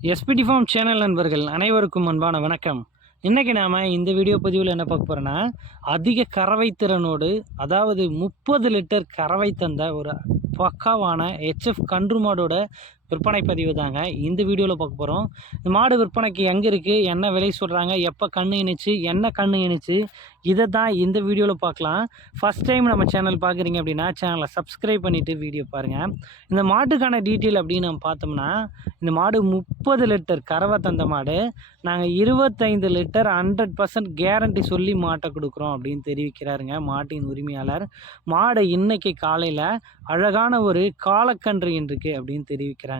SPD form channel நண்பர்கள் அனைவருக்கும் அன்பான வணக்கம். இன்றைக்கி நாம் இந்த வீடியோ பதிவில் என்ன பார்க்க போகிறோன்னா அதிக கறவை திறனோடு அதாவது முப்பது லிட்டர் கறவை தந்த ஒரு பக்காவான ஹெச்எஃப் கன்று மாடோட விற்பனை பதிவு தாங்க. இந்த வீடியோவில் பார்க்க போகிறோம் இந்த மாடு விற்பனைக்கு எங்கே இருக்குது என்ன விலை சொல்கிறாங்க எப்போ கண்ணு இணைச்சு என்ன கண்ணு இணைச்சு இதை தான் இந்த வீடியோவில் பார்க்கலாம். ஃபஸ்ட் டைம் நம்ம சேனல் பார்க்குறீங்க அப்படின்னா சேனலை சப்ஸ்கிரைப் பண்ணிவிட்டு வீடியோ பாருங்கள் இந்த மாட்டுக்கான டீட்டெயில் அப்படின்னு நம்ம பார்த்தோம்னா இந்த மாடு முப்பது லிட்டர் கறவை தந்த மாடு. நாங்கள் இருபத்தைந்து லிட்டர் ஹண்ட்ரட் பர்சன்ட் கேரண்டி சொல்லி மாட்டை கொடுக்குறோம் அப்படின்னு தெரிவிக்கிறாருங்க மாட்டின் உரிமையாளர். மாடை இன்னைக்கு காலையில் அழகான ஒரு காலக்கன்று இருக்குது அப்படின்னு தெரிவிக்கிறாங்க.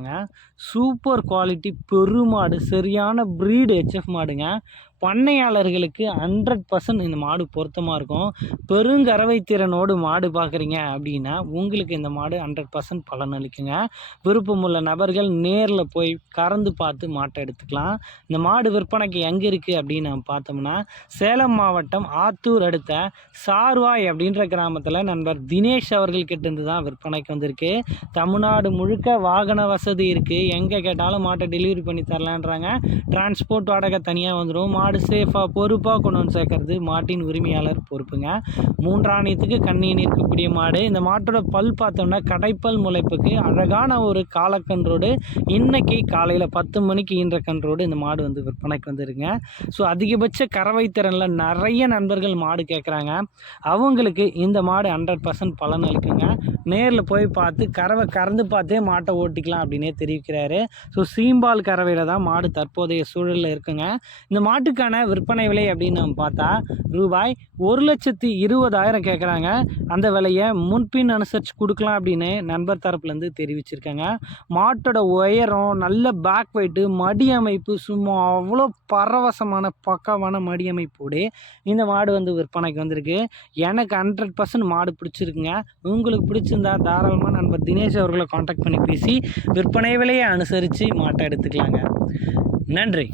சூப்பர் குவாலிட்டி பெருமாடு சரியான ப்ரீடு ஹெச்எஃப் மாடுங்க. பண்ணையாளர்களுக்கு ஹண்ட்ரட் பர்சன்ட் இந்த மாடு பொருத்தமாக இருக்கும். பெருங்கறவை திறனோடு மாடு பார்க்குறீங்க அப்படின்னா உங்களுக்கு இந்த மாடு ஹண்ட்ரட் பர்சன்ட் பலன் அளிக்குங்க. விருப்பமுள்ள நபர்கள் நேரில் போய் கறந்து பார்த்து மாட்டை எடுத்துக்கலாம். இந்த மாடு விற்பனைக்கு எங்கே இருக்குது அப்படின்னு நம்ம பார்த்தோம்னா சேலம் மாவட்டம் ஆத்தூர் அடுத்த சார்வாய் அப்படின்ற கிராமத்தில் நண்பர் தினேஷ் அவர்கள் கிட்டேருந்து தான் விற்பனைக்கு வந்திருக்கு. தமிழ்நாடு முழுக்க வாகன வசதி இருக்குது எங்கே கேட்டாலும் மாட்டை டெலிவரி பண்ணி தரலான்றாங்க. டிரான்ஸ்போர்ட் வாடகை தனியாக வந்துடும் மாடு மாடு சேஃபாக பொறுப்பாக கொண்டு வந்து சேர்க்கறது மாட்டின் உரிமையாளர் பொறுப்புங்க. மூன்றாணியத்துக்கு கண்ணியின் இருக்கக்கூடிய மாடு. இந்த மாட்டோட பல் பார்த்தோம்னா கடைப்பல் முளைப்புக்கு அழகான ஒரு காலக்கன்றோடு இன்னைக்கு காலையில் பத்து மணிக்கு ஈன்ற கன்றோடு இந்த மாடு வந்து விற்பனைக்கு வந்துருங்க ஸோ அதிகபட்ச கறவை திறனில் நிறைய நண்பர்கள் மாடு கேட்குறாங்க அவங்களுக்கு இந்த மாடு ஹண்ட்ரட் பர்சன்ட் பலன் அளிக்குங்க. நேரில் போய் பார்த்து கறவை கறந்து பார்த்தே மாட்டை ஓட்டிக்கலாம் அப்படின்னே தெரிவிக்கிறாரு. ஸோ சீம்பால் கறவையில் தான் மாடு தற்போதைய சூழலில் இருக்குங்க. இந்த மாட்டுக்கு மாட்டுக்கான விற்பனை விலை அப்படின்னு நம்ம பார்த்தா ரூபாய் ஒரு லட்சத்தி இருபதாயிரம் கேட்குறாங்க. அந்த விலையை முன்பின் அனுசரித்து கொடுக்கலாம் அப்படின்னு நண்பர் தரப்புலேருந்து தெரிவிச்சிருக்காங்க. மாட்டோட உயரம் நல்ல பேக் வெயிட்டு மடி அமைப்பு சும்மா அவ்வளோ பரவசமான பக்காவான மடி அமைப்போடு இந்த மாடு வந்து விற்பனைக்கு வந்திருக்கு. எனக்கு ஹண்ட்ரட் பர்சன்ட் மாடு பிடிச்சிருக்குங்க. உங்களுக்கு பிடிச்சிருந்தா தாராளமாக நண்பர் தினேஷ் அவர்களை காண்டாக்ட் பண்ணி பேசி விற்பனை விலையை அனுசரித்து மாட்டை எடுத்துக்கலாங்க. நன்றி.